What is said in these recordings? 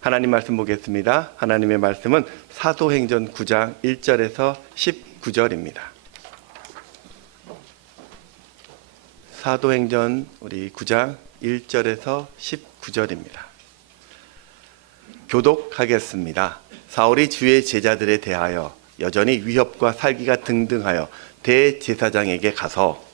하나님 말씀 보겠습니다. 하나님의 말씀은 사도행전 9장 1절에서 19절입니다. 사도행전 우리 9장 1절에서 19절입니다. 교독하겠습니다. 사울이 주의 제자들에 대하여 여전히 위협과 살기가 등등하여 대제사장에게 가서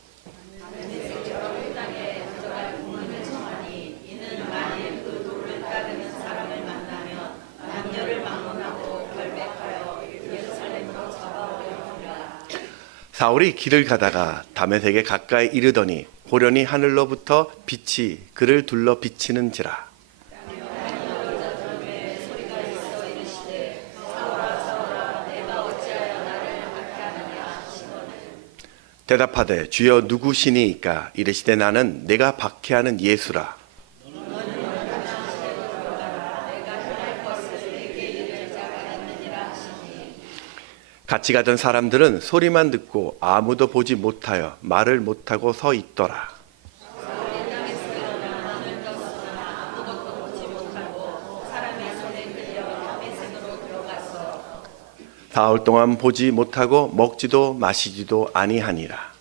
사울이 길을 가다가 다메섹에 가까이 이르더니 호련히 하늘로부터 빛이 그를 둘러 비치는지라. 대답하되 주여 누구시니이까? 이르시되 나는 내가 박해하는 예수라. 같이 가던 사람들은 소리만 듣고 아무도 보지 못하여 말을 못하고 서 있더라. 사흘 동안 보지 못하고 먹지도 마시지도 아니하니라.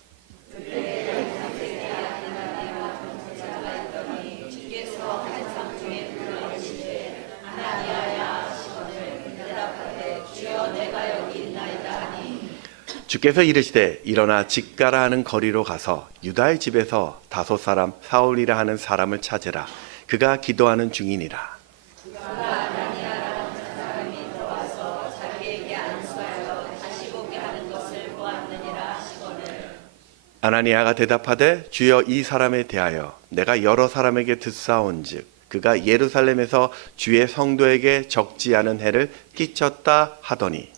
주께서 이르시되 일어나 직가라 하는 거리로 가서 유다의 집에서 다섯 사람 사울이라 하는 사람을 찾으라. 그가 기도하는 중이니라. 아나니아가 대답하되 주여 이 사람에 대하여 내가 여러 사람에게 듣사온즉 그가 예루살렘에서 주의 성도에게 적지 않은 해를 끼쳤다 하더니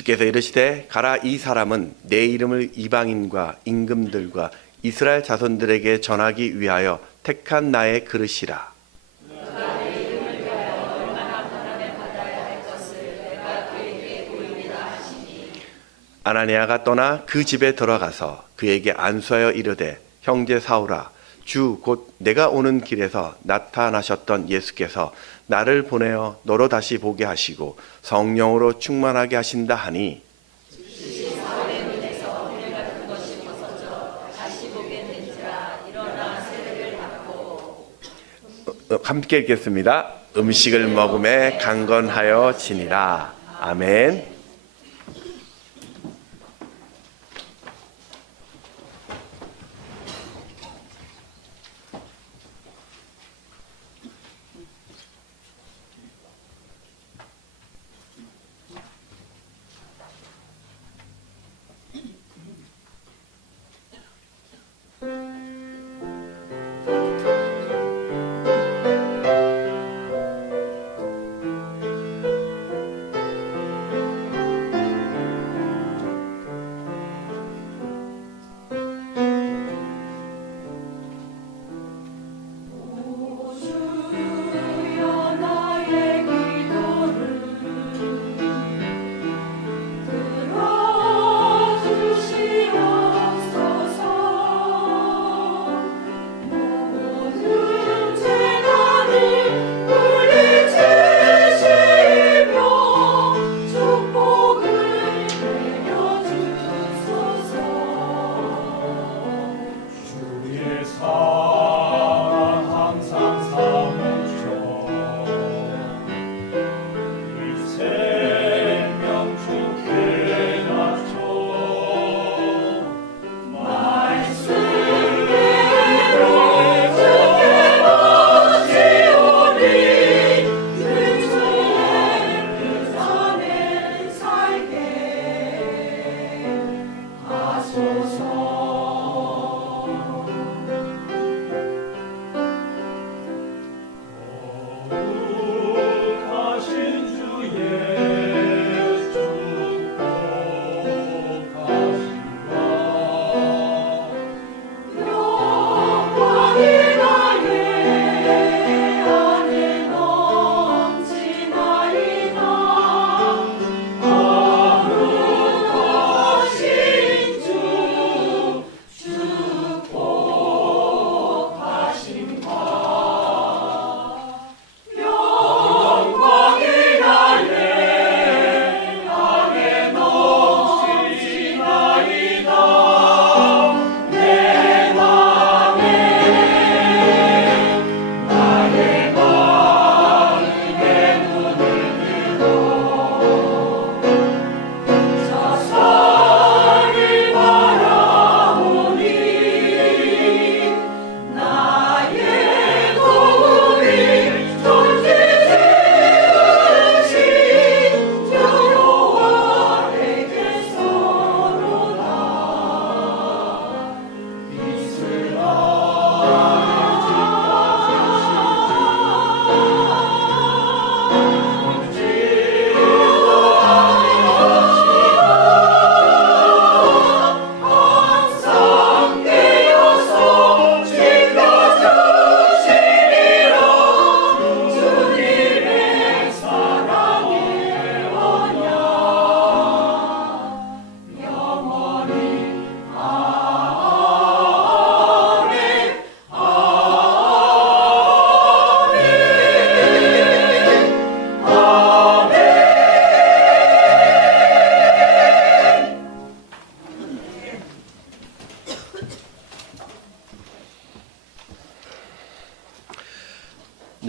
주께서 이르시되 가라. 이 사람은 내 이름을 이방인과 임금들과 이스라엘 자손들에게 전하기 위하여 택한 나의 그릇이라. 아나니아가 떠나 그 집에 들어가서 그에게 안수하여 이르되 형제 사울아, 주 곧 내가 오는 길에서 나타나셨던 예수께서 나를 보내어 너로 다시 보게 하시고 성령으로 충만하게 하신다 하니 함께 읽겠습니다. 음식을 먹음에 강건하여 지니라. 아멘.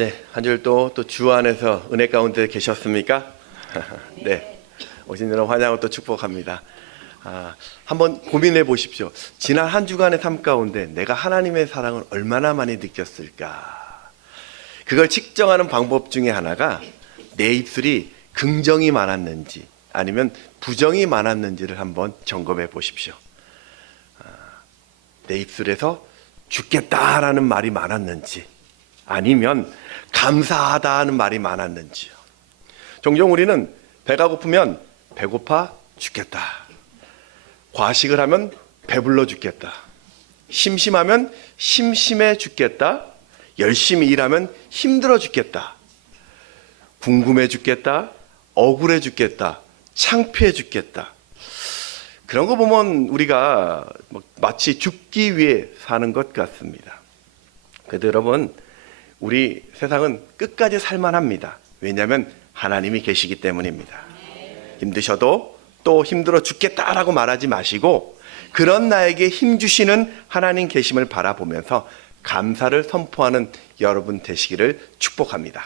네, 한 주일도 또 주 안에서 은혜 가운데 계셨습니까? 네, 오신 여러분 환영하고 또 축복합니다. 한번 고민해 보십시오. 지난 한 주간의 삶 가운데 내가 하나님의 사랑을 얼마나 많이 느꼈을까? 그걸 측정하는 방법 중에 하나가 내 입술이 긍정이 많았는지 아니면 부정이 많았는지를 한번 점검해 보십시오. 내 입술에서 죽겠다라는 말이 많았는지 아니면 감사하다는 말이 많았는지요. 종종 우리는 배가 고프면 배고파 죽겠다, 과식을 하면 배불러 죽겠다, 심심하면 심심해 죽겠다, 열심히 일하면 힘들어 죽겠다, 궁금해 죽겠다, 억울해 죽겠다, 창피해 죽겠다. 그런 거 보면 우리가 마치 죽기 위해 사는 것 같습니다. 그래도 여러분, 우리 세상은 끝까지 살만합니다. 왜냐하면 하나님이 계시기 때문입니다. 힘드셔도 또 힘들어 죽겠다라고 말하지 마시고 그런 나에게 힘 주시는 하나님 계심을 바라보면서 감사를 선포하는 여러분 되시기를 축복합니다.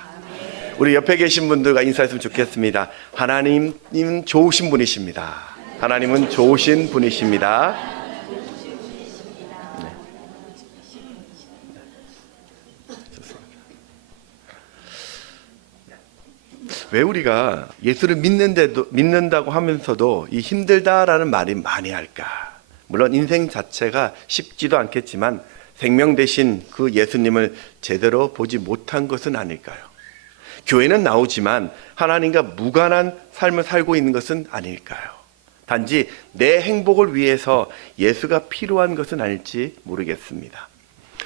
우리 옆에 계신 분들과 인사했으면 좋겠습니다. 하나님은 좋으신 분이십니다. 하나님은 좋으신 분이십니다. 왜 우리가 예수를 믿는다고 하면서도 이 힘들다라는 말이 많이 할까? 물론 인생 자체가 쉽지도 않겠지만 생명 대신 그 예수님을 제대로 보지 못한 것은 아닐까요? 교회는 나오지만 하나님과 무관한 삶을 살고 있는 것은 아닐까요? 단지 내 행복을 위해서 예수가 필요한 것은 아닐지 모르겠습니다.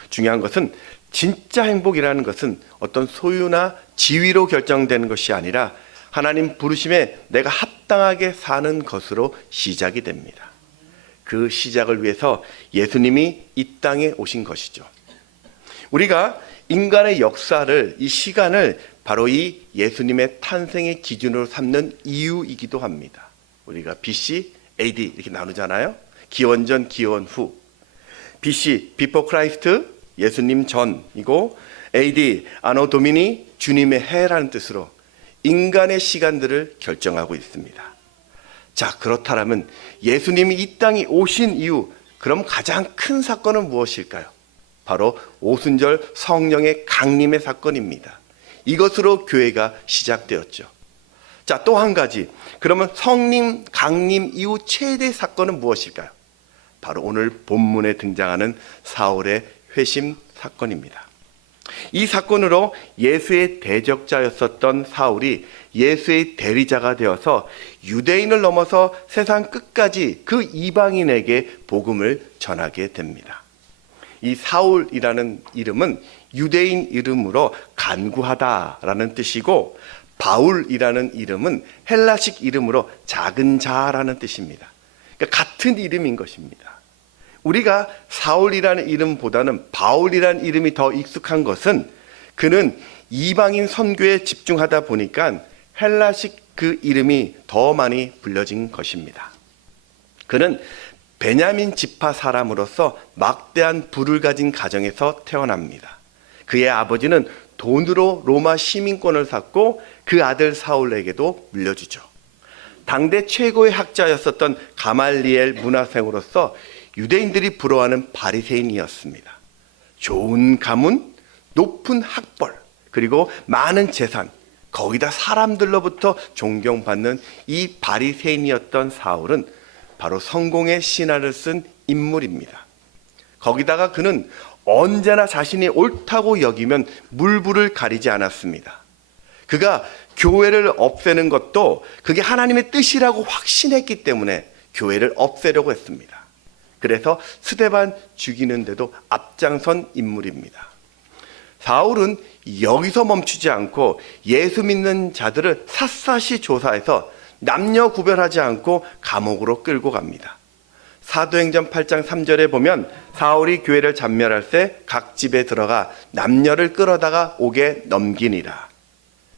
중요한 것은 진짜 행복이라는 것은 어떤 소유나 지위로 결정되는 것이 아니라 하나님 부르심에 내가 합당하게 사는 것으로 시작이 됩니다. 그 시작을 위해서 예수님이 이 땅에 오신 것이죠. 우리가 인간의 역사를, 이 시간을 바로 이 예수님의 탄생의 기준으로 삼는 이유이기도 합니다. 우리가 BC, AD 이렇게 나누잖아요. 기원전, 기원 후. BC, Before Christ, 예수님 전이고 AD, 아노 도미니, 주님의 해라는 뜻으로 인간의 시간들을 결정하고 있습니다. 자, 그렇다면 예수님이 이 땅에 오신 이유, 그럼 가장 큰 사건은 무엇일까요? 바로 오순절 성령의 강림의 사건입니다. 이것으로 교회가 시작되었죠. 자, 또 한 가지. 그러면 성령 강림 이후 최대 사건은 무엇일까요? 바로 오늘 본문에 등장하는 사울의 회심 사건입니다. 이 사건으로 예수의 대적자였었던 사울이 예수의 대리자가 되어서 유대인을 넘어서 세상 끝까지 그 이방인에게 복음을 전하게 됩니다. 이 사울이라는 이름은 유대인 이름으로 간구하다라는 뜻이고 바울이라는 이름은 헬라식 이름으로 작은 자라는 뜻입니다. 그러니까 같은 이름인 것입니다. 우리가 사울이라는 이름보다는 바울이라는 이름이 더 익숙한 것은 그는 이방인 선교에 집중하다 보니까 헬라식 그 이름이 더 많이 불려진 것입니다. 그는 베냐민 지파 사람으로서 막대한 부를 가진 가정에서 태어납니다. 그의 아버지는 돈으로 로마 시민권을 샀고 그 아들 사울에게도 물려주죠. 당대 최고의 학자였었던 가말리엘 문화생으로서 유대인들이 부러워하는 바리새인이었습니다. 좋은 가문, 높은 학벌, 그리고 많은 재산, 거기다 사람들로부터 존경받는 이 바리새인이었던 사울은 바로 성공의 신화를 쓴 인물입니다. 거기다가 그는 언제나 자신이 옳다고 여기면 물불을 가리지 않았습니다. 그가 교회를 없애는 것도 그게 하나님의 뜻이라고 확신했기 때문에 교회를 없애려고 했습니다. 그래서 스데반 죽이는데도 앞장선 인물입니다. 사울은 여기서 멈추지 않고 예수 믿는 자들을 샅샅이 조사해서 남녀 구별하지 않고 감옥으로 끌고 갑니다. 사도행전 8장 3절에 보면 사울이 교회를 잔멸할 때 각 집에 들어가 남녀를 끌어다가 옥에 넘기니라.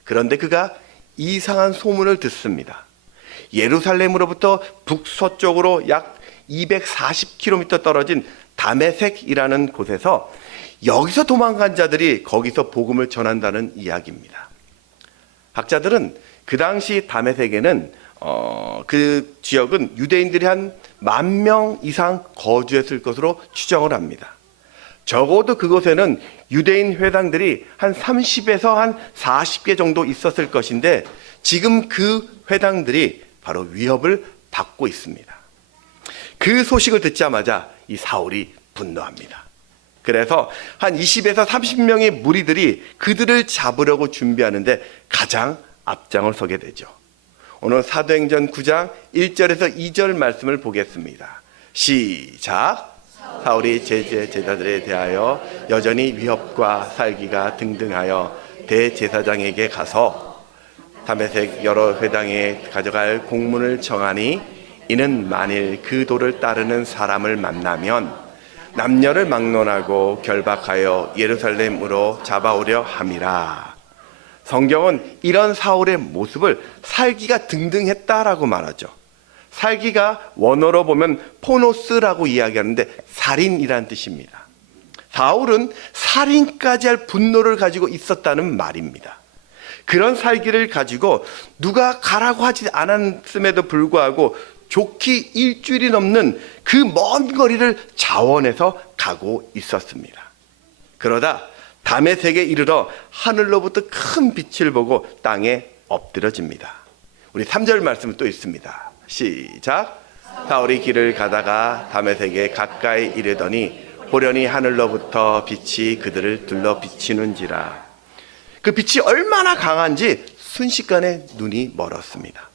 그런데 그가 이상한 소문을 듣습니다. 예루살렘으로부터 북서쪽으로 약 240km 떨어진 다메섹이라는 곳에서 여기서 도망간 자들이 거기서 복음을 전한다는 이야기입니다. 학자들은 그 당시 다메섹에는 그 지역은 유대인들이 한 10,000명 이상 거주했을 것으로 추정을 합니다. 적어도 그곳에는 유대인 회당들이 한 30에서 한 40개 정도 있었을 것인데 지금 그 회당들이 바로 위협을 받고 있습니다. 그 소식을 듣자마자 이 사울이 분노합니다. 그래서 한 20에서 30명의 무리들이 그들을 잡으려고 준비하는데 가장 앞장을 서게 되죠. 오늘 사도행전 9장 1절에서 2절 말씀을 보겠습니다. 시작. 사울이 제자들에 대하여 여전히 위협과 살기가 등등하여 대제사장에게 가서 다메섹 여러 회당에 가져갈 공문을 정하니 이는 만일 그 도를 따르는 사람을 만나면 남녀를 막론하고 결박하여 예루살렘으로 잡아오려 함이라. 성경은 이런 사울의 모습을 살기가 등등했다라고 말하죠. 살기가 원어로 보면 포노스라고 이야기하는데 살인이란 뜻입니다. 사울은 살인까지 할 분노를 가지고 있었다는 말입니다. 그런 살기를 가지고 누가 가라고 하지 않았음에도 불구하고 좋기 일주일이 넘는 그 먼 거리를 자원해서 가고 있었습니다. 그러다 다메섹에 이르러 하늘로부터 큰 빛을 보고 땅에 엎드러집니다. 우리 3절 말씀은 또 있습니다. 시작. 사울이 길을 가다가 다메섹에 가까이 이르더니 호련히 하늘로부터 빛이 그들을 둘러 비치는지라. 그 빛이 얼마나 강한지 순식간에 눈이 멀었습니다.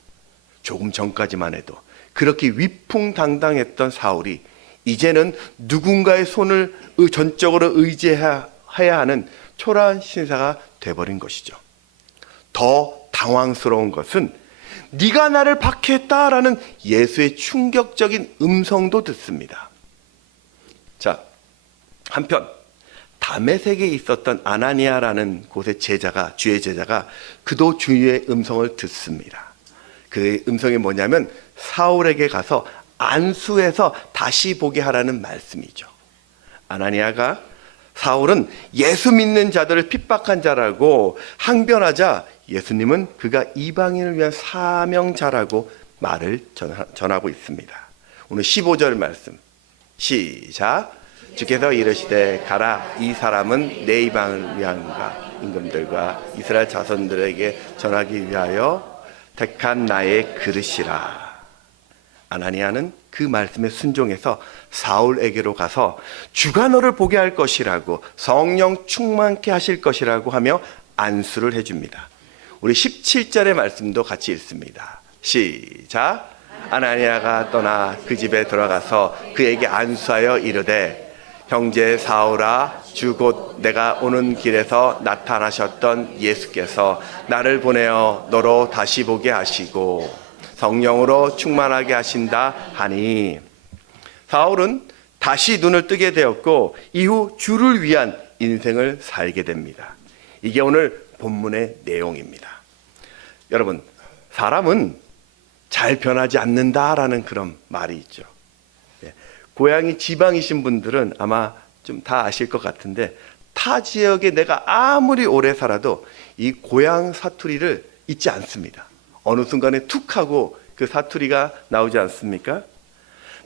조금 전까지만 해도 그렇게 위풍당당했던 사울이 이제는 누군가의 손을 전적으로 의지해야 하는 초라한 신사가 돼버린 것이죠. 더 당황스러운 것은 네가 나를 박해했다라는 예수의 충격적인 음성도 듣습니다. 자, 한편 다메섹에 있었던 아나니아라는 곳의 주의 제자가 그도 주의 음성을 듣습니다. 그 음성이 뭐냐면 사울에게 가서 안수해서 다시 보게 하라는 말씀이죠. 아나니아가 사울은 예수 믿는 자들을 핍박한 자라고 항변하자 예수님은 그가 이방인을 위한 사명자라고 말을 전하고 있습니다. 오늘 15절 말씀 시작. 주께서 이르시되 가라, 이 사람은 내 이방을 위함과 임금들과 이스라엘 자손들에게 전하기 위하여 택한 나의 그릇이라. 아나니아는 그 말씀에 순종해서 사울에게로 가서 주가 너를 보게 할 것이라고, 성령 충만케 하실 것이라고 하며 안수를 해줍니다. 우리 17절의 말씀도 같이 읽습니다. 시작. 아나니아가 떠나 그 집에 들어가서 그에게 안수하여 이르되 형제 사울아, 주 곧 내가 오는 길에서 나타나셨던 예수께서 나를 보내어 너로 다시 보게 하시고 성령으로 충만하게 하신다 하니. 사울은 다시 눈을 뜨게 되었고 이후 주를 위한 인생을 살게 됩니다. 이게 오늘 본문의 내용입니다. 여러분, 사람은 잘 변하지 않는다라는 그런 말이 있죠. 고향이 지방이신 분들은 아마 좀 다 아실 것 같은데, 타 지역에 내가 아무리 오래 살아도 이 고향 사투리를 잊지 않습니다. 어느 순간에 툭 하고 그 사투리가 나오지 않습니까?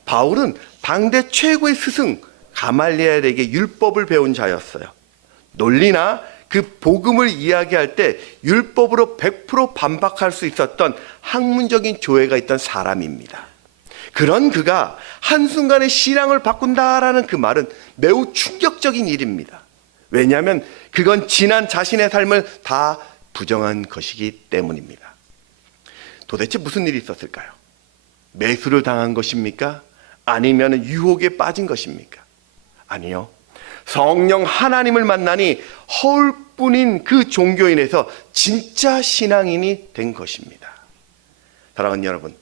바울은 당대 최고의 스승 가말리엘에게 율법을 배운 자였어요. 논리나 그 복음을 이야기할 때 율법으로 100% 반박할 수 있었던 학문적인 조예가 있던 사람입니다. 그런 그가 한순간에 신앙을 바꾼다라는 그 말은 매우 충격적인 일입니다. 왜냐하면 그건 지난 자신의 삶을 다 부정한 것이기 때문입니다. 도대체 무슨 일이 있었을까요? 매수를 당한 것입니까? 아니면 유혹에 빠진 것입니까? 아니요. 성령 하나님을 만나니 허울뿐인 그 종교인에서 진짜 신앙인이 된 것입니다. 사랑하는 여러분,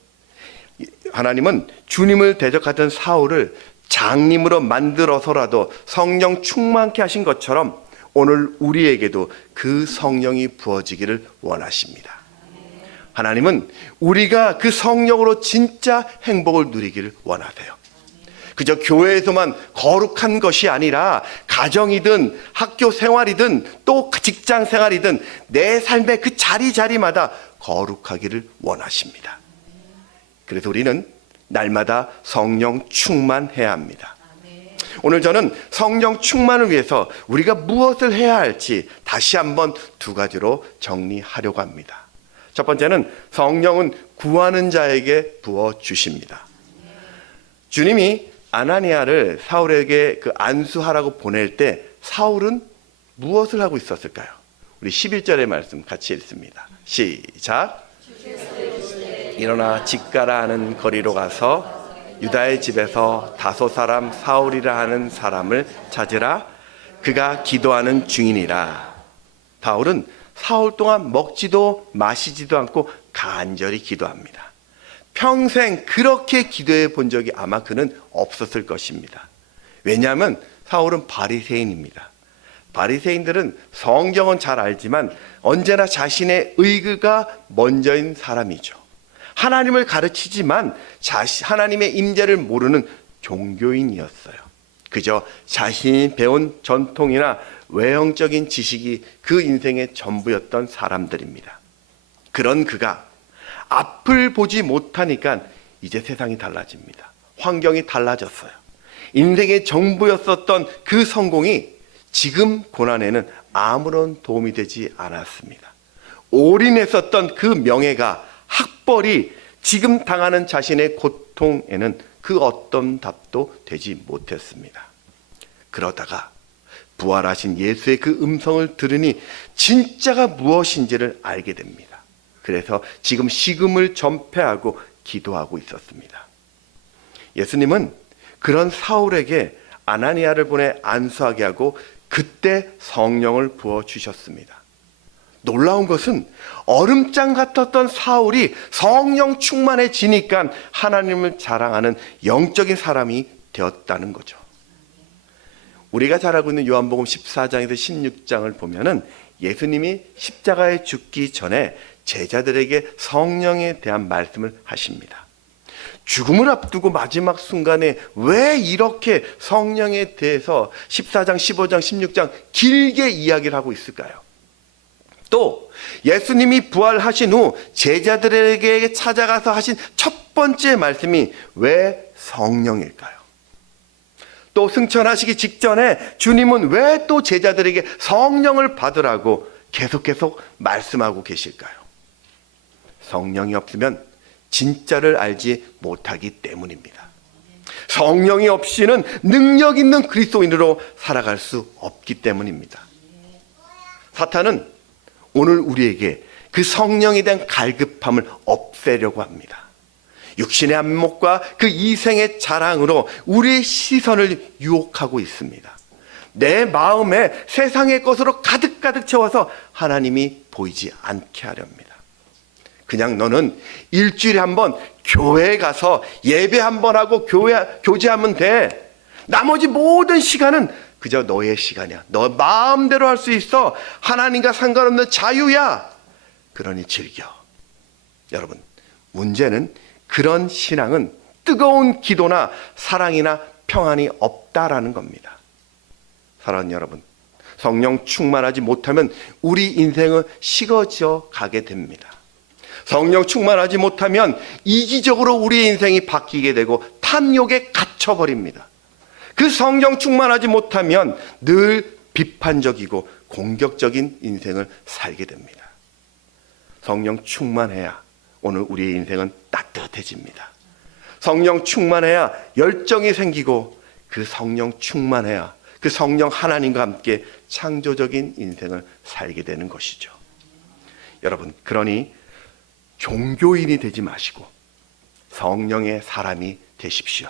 하나님은 주님을 대적하던 사울을 장님으로 만들어서라도 성령 충만케 하신 것처럼 오늘 우리에게도 그 성령이 부어지기를 원하십니다. 하나님은 우리가 그 성령으로 진짜 행복을 누리기를 원하세요. 그저 교회에서만 거룩한 것이 아니라 가정이든 학교 생활이든 또 직장 생활이든 내 삶의 그 자리자리마다 거룩하기를 원하십니다. 그래서 우리는 날마다 성령 충만해야 합니다. 오늘 저는 성령 충만을 위해서 우리가 무엇을 해야 할지 다시 한번 두 가지로 정리하려고 합니다. 첫 번째는 성령은 구하는 자에게 부어주십니다. 주님이 아나니아를 사울에게 그 안수하라고 보낼 때 사울은 무엇을 하고 있었을까요? 우리 11절의 말씀 같이 읽습니다. 시작. 일어나 집가라 하는 거리로 가서 유다의 집에서 다소 사람 사울이라 하는 사람을 찾으라. 그가 기도하는 중이니라. 사울은 사흘 동안 먹지도 마시지도 않고 간절히 기도합니다. 평생 그렇게 기도해 본 적이 아마 그는 없었을 것입니다. 왜냐하면 사울은 바리새인입니다. 바리새인들은 성경은 잘 알지만 언제나 자신의 의가 먼저인 사람이죠. 하나님을 가르치지만 하나님의 임재를 모르는 종교인이었어요. 그저 자신이 배운 전통이나 외형적인 지식이 그 인생의 전부였던 사람들입니다. 그런 그가 앞을 보지 못하니까 이제 세상이 달라집니다. 환경이 달라졌어요. 인생의 전부였었던 그 성공이 지금 고난에는 아무런 도움이 되지 않았습니다. 올인했었던 그 명예가 학벌이 지금 당하는 자신의 고통에는 그 어떤 답도 되지 못했습니다. 그러다가 부활하신 예수의 그 음성을 들으니 진짜가 무엇인지를 알게 됩니다. 그래서 지금 식음을 전폐하고 기도하고 있었습니다. 예수님은 그런 사울에게 아나니아를 보내 안수하게 하고 그때 성령을 부어주셨습니다. 놀라운 것은 얼음장 같았던 사울이 성령 충만해지니까 하나님을 자랑하는 영적인 사람이 되었다는 거죠. 우리가 잘 알고 있는 요한복음 14장에서 16장을 보면은 예수님이 십자가에 죽기 전에 제자들에게 성령에 대한 말씀을 하십니다. 죽음을 앞두고 마지막 순간에 왜 이렇게 성령에 대해서 14장, 15장, 16장 길게 이야기를 하고 있을까요? 또 예수님이 부활하신 후 제자들에게 찾아가서 하신 첫 번째 말씀이 왜 성령일까요? 또 승천하시기 직전에 주님은 왜 또 제자들에게 성령을 받으라고 계속 말씀하고 계실까요? 성령이 없으면 진짜를 알지 못하기 때문입니다. 성령이 없이는 능력 있는 그리스도인으로 살아갈 수 없기 때문입니다. 사탄은 오늘 우리에게 그 성령에 대한 갈급함을 없애려고 합니다. 육신의 안목과 그 이생의 자랑으로 우리의 시선을 유혹하고 있습니다. 내 마음에 세상의 것으로 가득 채워서 하나님이 보이지 않게 하렵니다. 그냥 너는 일주일에 한 번 교회에 가서 예배 한 번 하고 교제하면 돼. 나머지 모든 시간은 그저 너의 시간이야. 너 마음대로 할 수 있어. 하나님과 상관없는 자유야. 그러니 즐겨. 여러분, 문제는 그런 신앙은 뜨거운 기도나 사랑이나 평안이 없다라는 겁니다. 사랑하는 여러분, 성령 충만하지 못하면 우리 인생은 식어져 가게 됩니다. 성령 충만하지 못하면 이기적으로 우리 인생이 바뀌게 되고 탐욕에 갇혀버립니다. 그 성령 충만하지 못하면 늘 비판적이고 공격적인 인생을 살게 됩니다. 성령 충만해야 오늘 우리의 인생은 따뜻해집니다. 성령 충만해야 열정이 생기고 그 성령 충만해야 그 성령 하나님과 함께 창조적인 인생을 살게 되는 것이죠. 여러분, 그러니 종교인이 되지 마시고 성령의 사람이 되십시오.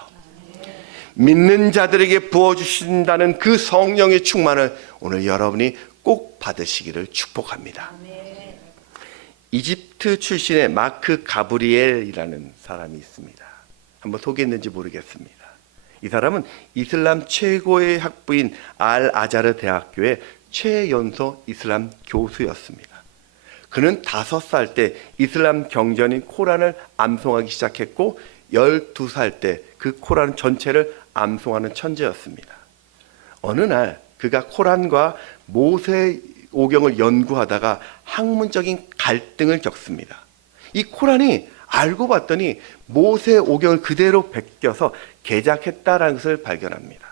믿는 자들에게 부어주신다는 그 성령의 충만을 오늘 여러분이 꼭 받으시기를 축복합니다. 이집트 출신의 마크 가브리엘이라는 사람이 있습니다. 한번 소개했는지 모르겠습니다. 이 사람은 이슬람 최고의 학부인 알 아자르 대학교의 최연소 이슬람 교수였습니다. 그는 5살 때 이슬람 경전인 코란을 암송하기 시작했고 12살 때 그 코란 전체를 암송하는 천재였습니다. 어느 날 그가 코란과 모세 오경을 연구하다가 학문적인 갈등을 겪습니다. 이 코란이 알고 봤더니 모세 오경을 그대로 베껴서 개작했다라는 것을 발견합니다.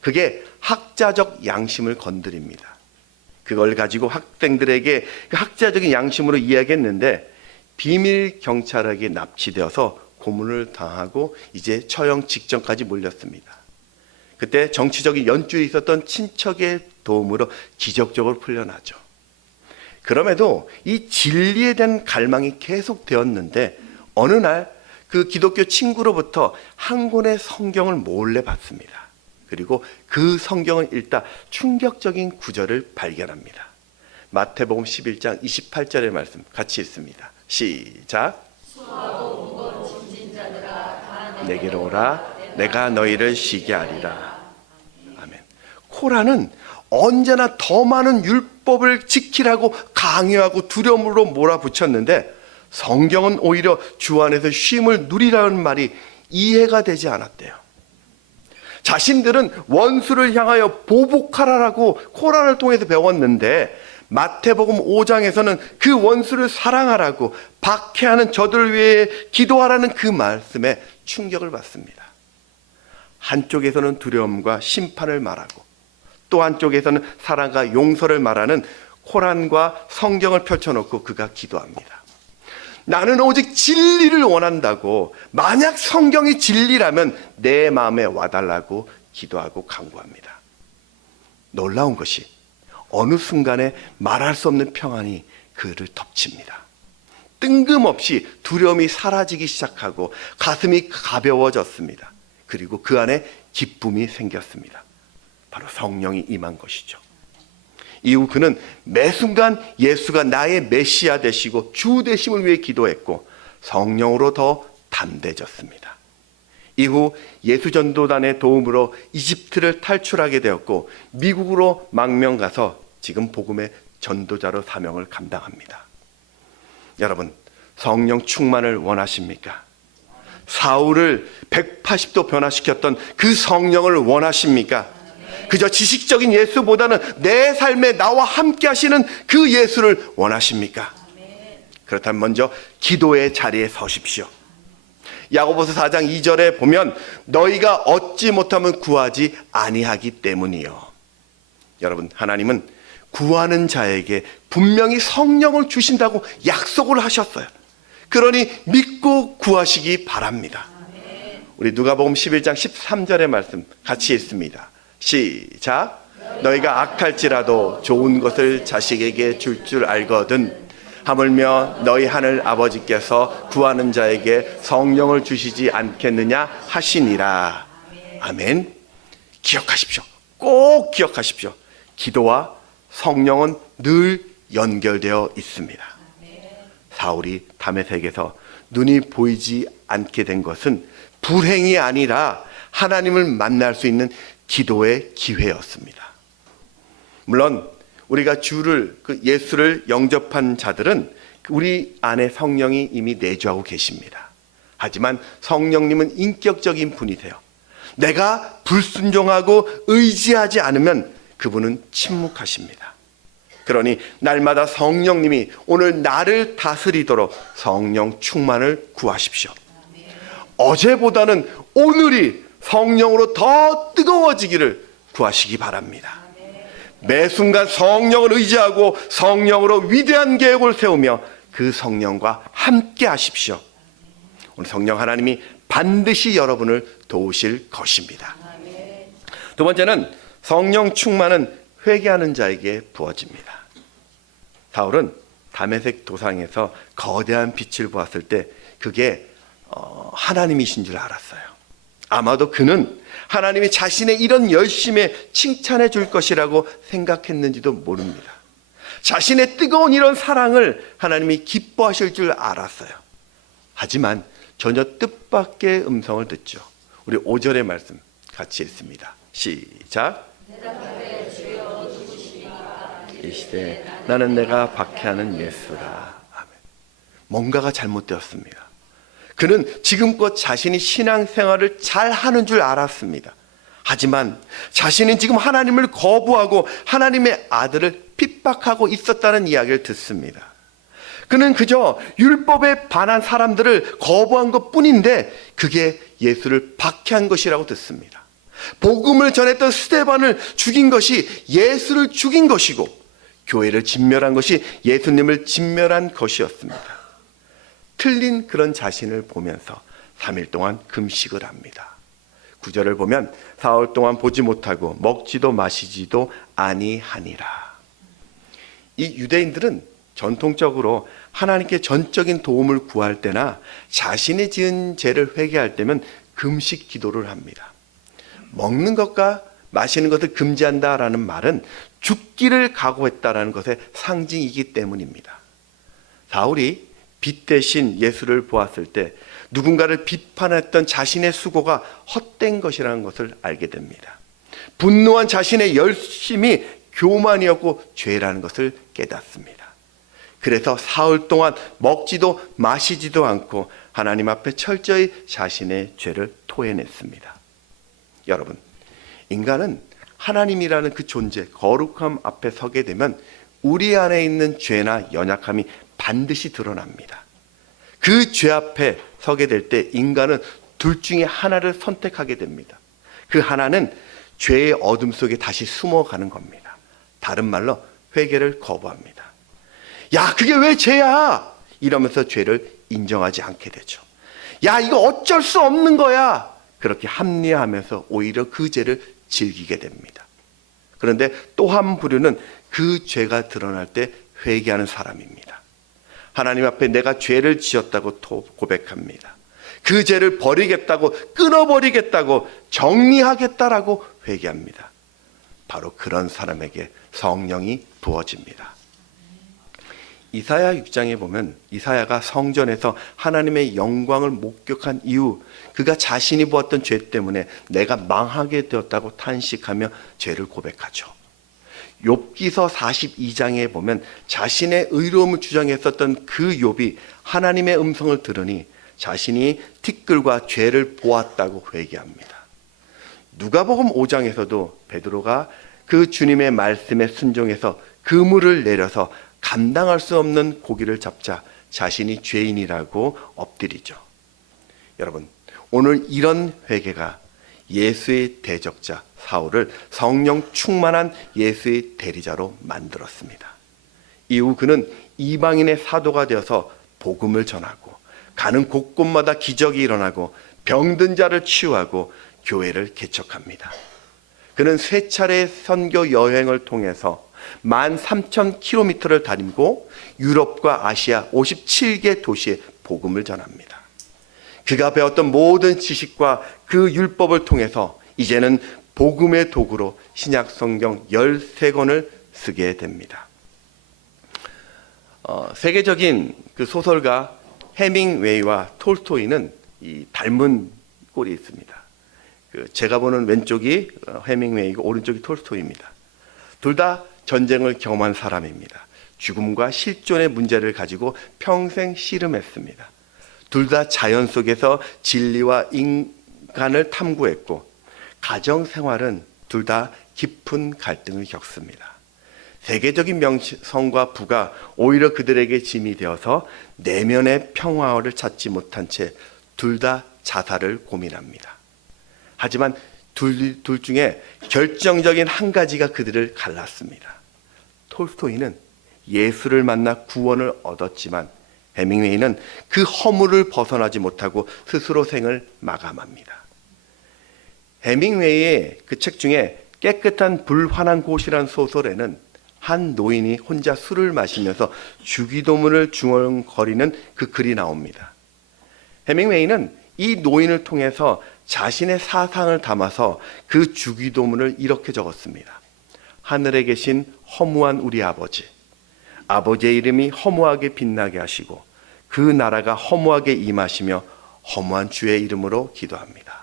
그게 학자적 양심을 건드립니다. 그걸 가지고 학생들에게 그 학자적인 양심으로 이야기했는데 비밀 경찰에게 납치되어서 고문을 당하고 이제 처형 직전까지 몰렸습니다. 그때 정치적인 연줄이 있었던 친척의 도움으로 기적적으로 풀려나죠. 그럼에도 이 진리에 대한 갈망이 계속되었는데 어느 날 그 기독교 친구로부터 한 권의 성경을 몰래 받습니다. 그리고 그 성경을 읽다 충격적인 구절을 발견합니다. 마태복음 11장 28절의 말씀 같이 읽습니다. 시작. 내게로 오라. 내가 너희를 쉬게 하리라. 아멘. 코란은 언제나 더 많은 율법을 지키라고 강요하고 두려움으로 몰아붙였는데 성경은 오히려 주 안에서 쉼을 누리라는 말이 이해가 되지 않았대요. 자신들은 원수를 향하여 보복하라라고 코란을 통해서 배웠는데 마태복음 5장에서는 그 원수를 사랑하라고 박해하는 저들을 위해 기도하라는 그 말씀에 충격을 받습니다. 한쪽에서는 두려움과 심판을 말하고 또 한쪽에서는 사랑과 용서를 말하는 코란과 성경을 펼쳐놓고 그가 기도합니다. 나는 오직 진리를 원한다고, 만약 성경이 진리라면 내 마음에 와달라고 기도하고 간구합니다. 놀라운 것이 어느 순간에 말할 수 없는 평안이 그를 덮칩니다. 뜬금없이 두려움이 사라지기 시작하고 가슴이 가벼워졌습니다. 그리고 그 안에 기쁨이 생겼습니다. 바로 성령이 임한 것이죠. 이후 그는 매 순간 예수가 나의 메시아 되시고 주 되심을 위해 기도했고 성령으로 더 담대해졌습니다. 이후 예수전도단의 도움으로 이집트를 탈출하게 되었고 미국으로 망명 가서 지금 복음의 전도자로 사명을 감당합니다. 여러분, 성령 충만을 원하십니까? 사울을 180도 변화시켰던 그 성령을 원하십니까? 그저 지식적인 예수보다는 내 삶에 나와 함께 하시는 그 예수를 원하십니까? 그렇다면 먼저 기도의 자리에 서십시오. 야고보서 4장 2절에 보면 너희가 얻지 못하면 구하지 아니하기 때문이요. 여러분, 하나님은 구하는 자에게 분명히 성령을 주신다고 약속을 하셨어요. 그러니 믿고 구하시기 바랍니다. 우리 누가복음 11장 13절의 말씀 같이 읽습니다. 시작. 너희가 악할지라도 좋은 것을 자식에게 줄 알거든 하물며 너희 하늘 아버지께서 구하는 자에게 성령을 주시지 않겠느냐 하시니라. 아멘. 기억하십시오. 꼭 기억하십시오. 기도와 성령은 늘 연결되어 있습니다. 사울이 다메섹에서 눈이 보이지 않게 된 것은 불행이 아니라 하나님을 만날 수 있는 기도의 기회였습니다. 물론 우리가 예수를 영접한 자들은 우리 안에 성령이 이미 내주하고 계십니다. 하지만 성령님은 인격적인 분이세요. 내가 불순종하고 의지하지 않으면 그분은 침묵하십니다. 그러니 날마다 성령님이 오늘 나를 다스리도록 성령 충만을 구하십시오. 어제보다는 오늘이 성령으로 더 뜨거워지기를 구하시기 바랍니다. 매 순간 성령을 의지하고 성령으로 위대한 계획을 세우며 그 성령과 함께 하십시오. 오늘 성령 하나님이 반드시 여러분을 도우실 것입니다. 두 번째는 성령 충만은 회개하는 자에게 부어집니다. 사울은 다메섹 도상에서 거대한 빛을 보았을 때 그게 하나님이신 줄 알았어요. 아마도 그는 하나님이 자신의 이런 열심에 칭찬해 줄 것이라고 생각했는지도 모릅니다. 자신의 뜨거운 이런 사랑을 하나님이 기뻐하실 줄 알았어요. 하지만 전혀 뜻밖의 음성을 듣죠. 우리 5절의 말씀 같이 읽습니다. 시작. 이 시대에 나는 내가 박해하는 예수라. 아멘. 뭔가가 잘못되었습니다. 그는 지금껏 자신이 신앙생활을 잘 하는 줄 알았습니다. 하지만 자신은 지금 하나님을 거부하고 하나님의 아들을 핍박하고 있었다는 이야기를 듣습니다. 그는 그저 율법에 반한 사람들을 거부한 것뿐인데 그게 예수를 박해한 것이라고 듣습니다. 복음을 전했던 스데반을 죽인 것이 예수를 죽인 것이고 교회를 진멸한 것이 예수님을 진멸한 것이었습니다. 틀린 그런 자신을 보면서 3일 동안 금식을 합니다. 9절을 보면 사흘 동안 보지 못하고 먹지도 마시지도 아니하니라. 이 유대인들은 전통적으로 하나님께 전적인 도움을 구할 때나 자신이 지은 죄를 회개할 때면 금식 기도를 합니다. 먹는 것과 마시는 것을 금지한다라는 말은 죽기를 각오했다라는 것의 상징이기 때문입니다. 사울이 빛 대신 예수를 보았을 때 누군가를 비판했던 자신의 수고가 헛된 것이라는 것을 알게 됩니다. 분노한 자신의 열심이 교만이었고 죄라는 것을 깨닫습니다. 그래서 사흘 동안 먹지도 마시지도 않고 하나님 앞에 철저히 자신의 죄를 토해냈습니다. 여러분, 인간은 하나님이라는 그 존재, 거룩함 앞에 서게 되면 우리 안에 있는 죄나 연약함이 반드시 드러납니다. 그 죄 앞에 서게 될 때 인간은 둘 중에 하나를 선택하게 됩니다. 그 하나는 죄의 어둠 속에 다시 숨어가는 겁니다. 다른 말로 회개를 거부합니다. 야, 그게 왜 죄야? 이러면서 죄를 인정하지 않게 되죠. 야, 이거 어쩔 수 없는 거야. 그렇게 합리화하면서 오히려 그 죄를 즐기게 됩니다. 그런데 또 한 부류는 그 죄가 드러날 때 회개하는 사람입니다. 하나님 앞에 내가 죄를 지었다고 고백합니다. 그 죄를 버리겠다고, 끊어버리겠다고, 정리하겠다라고 회개합니다. 바로 그런 사람에게 성령이 부어집니다. 이사야 6장에 보면 이사야가 성전에서 하나님의 영광을 목격한 이후 그가 자신이 보았던 죄 때문에 내가 망하게 되었다고 탄식하며 죄를 고백하죠. 욥기서 42장에 보면 자신의 의로움을 주장했었던 그 욥이 하나님의 음성을 들으니 자신이 티끌과 죄를 보았다고 회개합니다. 누가복음 5장에서도 베드로가 그 주님의 말씀에 순종해서 그물을 내려서 감당할 수 없는 고기를 잡자 자신이 죄인이라고 엎드리죠. 여러분, 오늘 이런 회개가 예수의 대적자 사울을 성령 충만한 예수의 대리자로 만들었습니다. 이후 그는 이방인의 사도가 되어서 복음을 전하고 가는 곳곳마다 기적이 일어나고 병든 자를 치유하고 교회를 개척합니다. 그는 세 차례 선교 여행을 통해서 13,000km를 다니고 유럽과 아시아 57개 도시에 복음을 전합니다. 그가 배웠던 모든 지식과 그 율법을 통해서 이제는 복음의 도구로 신약 성경 13권을 쓰게 됩니다. 세계적인 그 소설가 해밍웨이와 톨스토이는 이 닮은 꼴이 있습니다. 제가 보는 왼쪽이 해밍웨이고 오른쪽이 톨스토이입니다. 둘 다 전쟁을 경험한 사람입니다. 죽음과 실존의 문제를 가지고 평생 씨름했습니다. 둘 다 자연 속에서 진리와 인간을 탐구했고 가정 생활은 둘 다 깊은 갈등을 겪습니다. 세계적인 명성과 부가 오히려 그들에게 짐이 되어서 내면의 평화를 찾지 못한 채 둘 다 자살을 고민합니다. 하지만 둘 중에 결정적인 한 가지가 그들을 갈랐습니다. 톨스토이는 예수를 만나 구원을 얻었지만 해밍웨이는 그 허물을 벗어나지 못하고 스스로 생을 마감합니다. 해밍웨이의 그 책 중에 깨끗한 불환한 곳이라는 소설에는 한 노인이 혼자 술을 마시면서 주기도문을 중얼거리는 그 글이 나옵니다. 해밍웨이는 이 노인을 통해서 자신의 사상을 담아서 그 주기도문을 이렇게 적었습니다. 하늘에 계신 허무한 우리 아버지, 아버지의 이름이 허무하게 빛나게 하시고 그 나라가 허무하게 임하시며 허무한 주의 이름으로 기도합니다.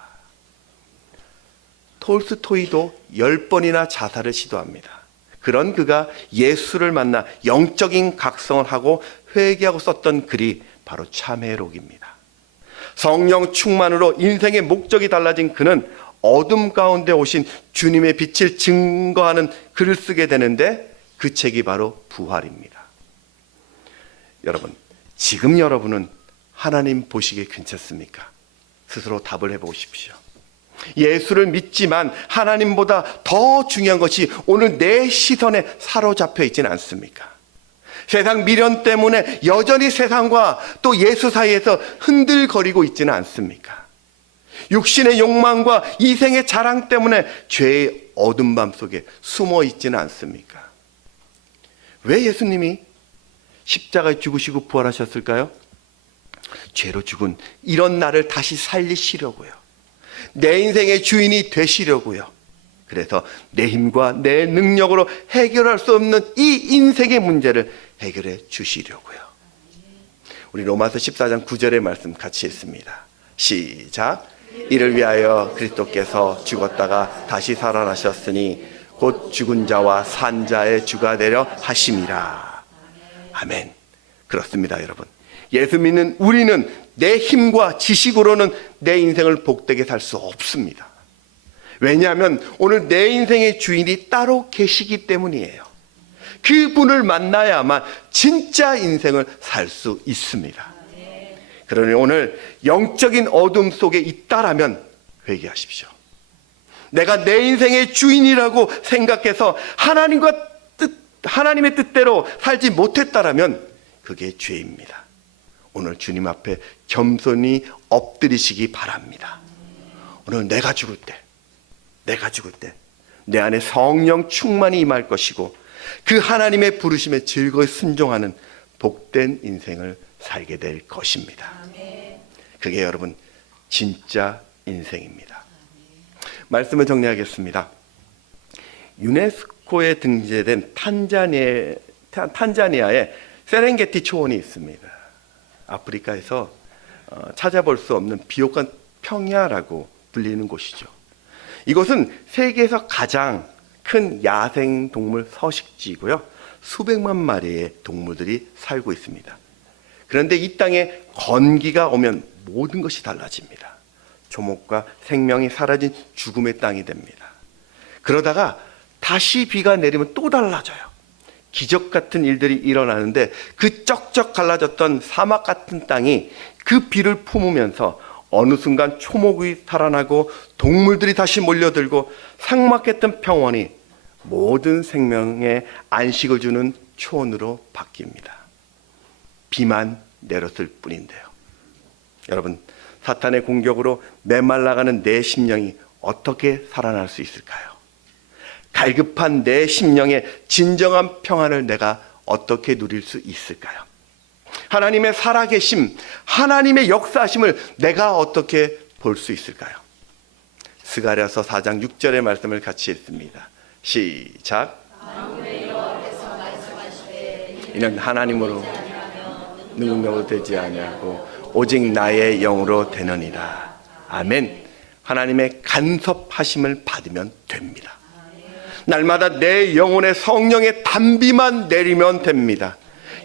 톨스토이도 10번이나 자살을 시도합니다. 그런 그가 예수를 만나 영적인 각성을 하고 회개하고 썼던 글이 바로 참회록입니다. 성령 충만으로 인생의 목적이 달라진 그는 어둠 가운데 오신 주님의 빛을 증거하는 글을 쓰게 되는데 그 책이 바로 부활입니다. 여러분, 지금 여러분은 하나님 보시기에 괜찮습니까? 스스로 답을 해보십시오. 예수를 믿지만 하나님보다 더 중요한 것이 오늘 내 시선에 사로잡혀 있지는 않습니까? 세상 미련 때문에 여전히 세상과 또 예수 사이에서 흔들거리고 있지는 않습니까? 육신의 욕망과 이생의 자랑 때문에 죄의 어둠 밤 속에 숨어 있지는 않습니까? 왜 예수님이 십자가에 죽으시고 부활하셨을까요? 죄로 죽은 이런 나를 다시 살리시려고요. 내 인생의 주인이 되시려고요. 그래서 내 힘과 내 능력으로 해결할 수 없는 이 인생의 문제를 해결해 주시려고요. 우리 로마서 14장 9절의 말씀 같이 읽습니다. 시작. 이를 위하여 그리스도께서 죽었다가 다시 살아나셨으니 곧 죽은 자와 산 자의 주가 되려 하심이라. 아멘. 그렇습니다, 여러분. 예수 믿는 우리는 내 힘과 지식으로는 내 인생을 복되게 살 수 없습니다. 왜냐하면 오늘 내 인생의 주인이 따로 계시기 때문이에요. 그분을 만나야만 진짜 인생을 살 수 있습니다. 그러니 오늘 영적인 어둠 속에 있다라면 회개하십시오. 내가 내 인생의 주인이라고 생각해서 하나님의 뜻대로 살지 못했다라면 그게 죄입니다. 오늘 주님 앞에 겸손히 엎드리시기 바랍니다. 오늘 내가 죽을 때 내 안에 성령 충만이 임할 것이고 그 하나님의 부르심에 즐거이 순종하는 복된 인생을 살게 될 것입니다. 그게 여러분 진짜 인생입니다. 말씀을 정리하겠습니다. 유네스코에 등재된 탄자니아에 세렝게티 초원이 있습니다. 아프리카에서 찾아볼 수 없는 비옥한 평야라고 불리는 곳이죠. 이곳은 세계에서 가장 큰 야생동물 서식지이고요. 수백만 마리의 동물들이 살고 있습니다. 그런데 이 땅에 건기가 오면 모든 것이 달라집니다. 조목과 생명이 사라진 죽음의 땅이 됩니다. 그러다가 다시 비가 내리면 또 달라져요. 기적 같은 일들이 일어나는데 그 쩍쩍 갈라졌던 사막 같은 땅이 그 비를 품으면서 어느 순간 초목이 살아나고 동물들이 다시 몰려들고 삭막했던 평원이 모든 생명에 안식을 주는 초원으로 바뀝니다. 비만 내렸을 뿐인데요. 여러분, 사탄의 공격으로 메말라가는 내 심령이 어떻게 살아날 수 있을까요? 갈급한 내 심령의 진정한 평안을 내가 어떻게 누릴 수 있을까요? 하나님의 살아계심, 하나님의 역사하심을 내가 어떻게 볼 수 있을까요? 스가랴서 4장 6절의 말씀을 같이 읽습니다. 시작. 이는 하나님으로 능력으로 되지 아니하고 오직 나의 영으로 되느니라. 아멘. 하나님의 간섭하심을 받으면 됩니다. 날마다 내 영혼의 성령의 단비만 내리면 됩니다.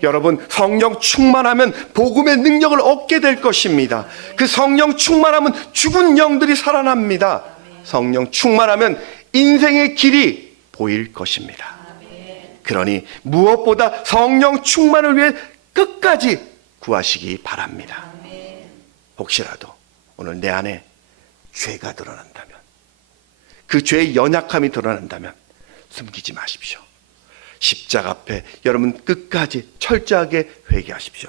여러분, 성령 충만하면 복음의 능력을 얻게 될 것입니다. 그 성령 충만하면 죽은 영들이 살아납니다. 성령 충만하면 인생의 길이 보일 것입니다. 그러니 무엇보다 성령 충만을 위해 끝까지 구하시기 바랍니다. 혹시라도 오늘 내 안에 죄가 드러난다면, 그 죄의 연약함이 드러난다면 숨기지 마십시오. 십자가 앞에 여러분 끝까지 철저하게 회개하십시오.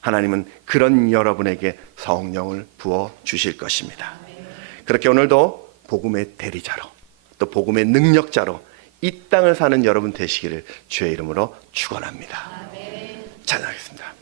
하나님은 그런 여러분에게 성령을 부어 주실 것입니다. 그렇게 오늘도 복음의 대리자로, 또 복음의 능력자로 이 땅을 사는 여러분 되시기를 주의 이름으로 축원합니다. 찬양하겠습니다.